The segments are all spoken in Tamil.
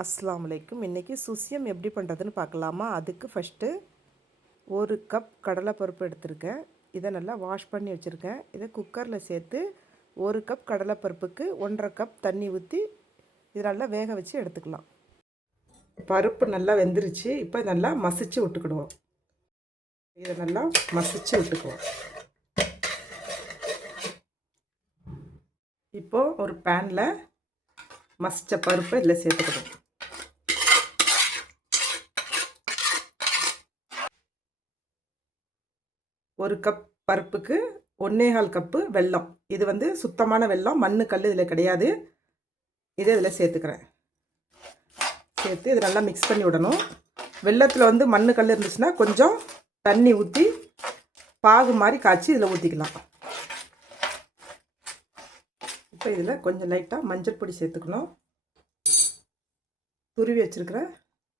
அஸ்ஸலாமு அலைக்கும். இன்றைக்கி சுசியம் எப்படி பண்ணுறதுன்னு பார்க்கலாமா? அதுக்கு ஃபஸ்ட்டு 1 கப் கடலைப்பருப்பு எடுத்திருக்கேன். இதை நல்லா வாஷ் பண்ணி வச்சுருக்கேன். இதை குக்கரில் சேர்த்து 1 கப் கடலைப்பருப்புக்கு 1.5 கப் தண்ணி ஊற்றி இதை நல்லா வேக வச்சு எடுத்துக்கலாம். பருப்பு நல்லா வெந்துருச்சு. இப்போ நல்லா மசிச்சு விட்டுக்கிடுவோம். இதை நல்லா மசிச்சு விட்டுக்குவோம். இப்போது ஒரு பேனில் மசித்த பருப்பை இதில் சேர்த்துக்கிடுவோம். ஒரு கப் பருப்புக்கு 1.25 கப்பு வெல்லம். இது வந்து சுத்தமான வெல்லம், மண்ணு கல் இதில் கிடையாது. இதை இதில் சேர்த்துக்கிறேன். சேர்த்து இது நல்லா மிக்ஸ் பண்ணி விடணும். வெல்லத்தில் வந்து மண்ணு கல் இருந்துச்சுன்னா கொஞ்சம் தண்ணி ஊற்றி பாகு மாதிரி காய்ச்சி இதில் ஊற்றிக்கலாம். இப்போ இதில் கொஞ்சம் லைட்டாக மஞ்சள் பொடி சேர்த்துக்கணும். துருவி வச்சுருக்கிற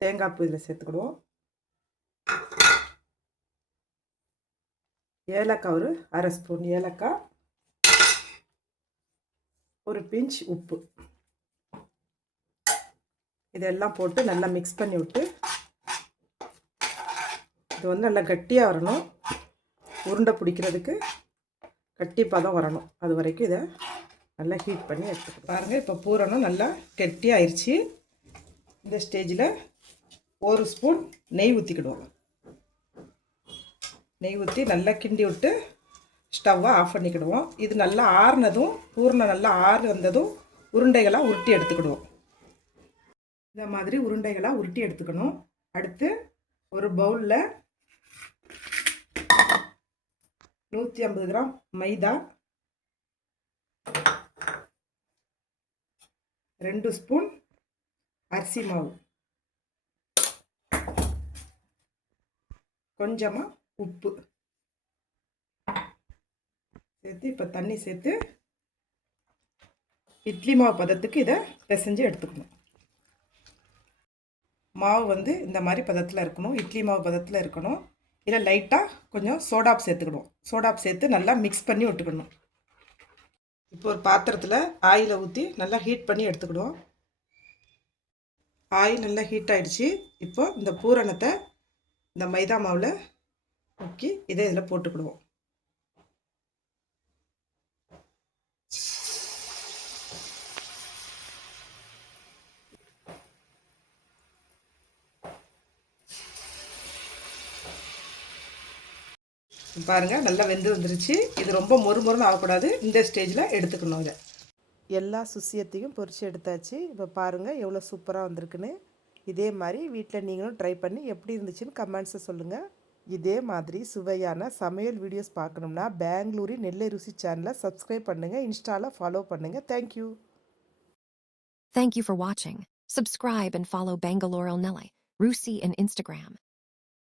தேங்காய் பூ இதில் சேர்த்துக்கிடுவோம். ஏலக்காய் ஒரு 1/2 ஸ்பூன் ஏலக்காய், ஒரு பிஞ்ச் உப்பு, இதெல்லாம் போட்டு நல்லா மிக்ஸ் பண்ணி விட்டு இது வந்து நல்லா கட்டியாக வரணும். உருண்டை பிடிக்கிறதுக்கு கட்டி பதம் வரணும். அது வரைக்கும் இதை நல்லா ஹீட் பண்ணி எடுத்துக்கணும். பாருங்கள், இப்போ பூரணம் நல்லா கெட்டியாகிருச்சு. இந்த ஸ்டேஜில் 1 ஸ்பூன் நெய் ஊற்றிக்கிடுவோம். நெய் ஊற்றி நல்லா கிண்டி விட்டு ஸ்டவ்வை ஆஃப் பண்ணிக்கிடுவோம். இது நல்லா ஆறுனதும், பூரணம் நல்லா ஆறு வந்ததும் உருண்டைகளாக உருட்டி எடுத்துக்கிடுவோம். இந்த மாதிரி உருண்டைகளாக உருட்டி எடுத்துக்கணும். அடுத்து ஒரு பவுலில் 150 கிராம் மைதா, 2 ஸ்பூன் அரிசி மாவு, கொஞ்சமாக உப்பு சேர்த்து இப்போ தண்ணி சேர்த்து இட்லி மாவு பதத்துக்கு இதை பிசைஞ்சு எடுத்துக்கணும். மாவு வந்து இந்த மாதிரி பதத்தில் இருக்கணும், இட்லி மாவு பதத்தில் இருக்கணும். இதில் லைட்டாக கொஞ்சம் சோடாப் சேர்த்துக்கணும். சோடாப் சேர்த்து நல்லா மிக்ஸ் பண்ணி விட்டுக்கணும். இப்போ ஒரு பாத்திரத்தில் ஆயிலை ஊற்றி நல்லா ஹீட் பண்ணி எடுத்துக்கிடுவோம். ஆயில் நல்லா ஹீட் ஆகிடுச்சு. இப்போ இந்த பூரணத்தை இந்த மைதா மாவில் முக்கி இதை இதில் போட்டுக்கிடுவோம். பாருங்கள், நல்லா வெந்து வந்துருச்சு. இது ரொம்ப மொறுமொறுன்னு ஆகக்கூடாது. இந்த ஸ்டேஜில் எடுத்துக்கணும். இதை எல்லா சுசியத்தையும் பொரித்து எடுத்தாச்சு. இப்போ பாருங்கள் எவ்வளோ சூப்பராக வந்திருக்குன்னு. இதே மாதிரி வீட்டில் நீங்களும் ட்ரை பண்ணி எப்படி இருந்துச்சுன்னு கமெண்ட்ஸை சொல்லுங்கள். இதே மாதிரி சுவையான சமையல் வீடியோஸ் பார்க்கணும்னா பெங்களூரி நெல்லை ருசி சேனலை சப்ஸ்கிரைப் பண்ணுங்கள், இன்ஸ்டாவில் ஃபாலோ பண்ணுங்கள். Thank you. Thank you for watching. Subscribe and follow Bangalore Nellai Rusi on Instagram.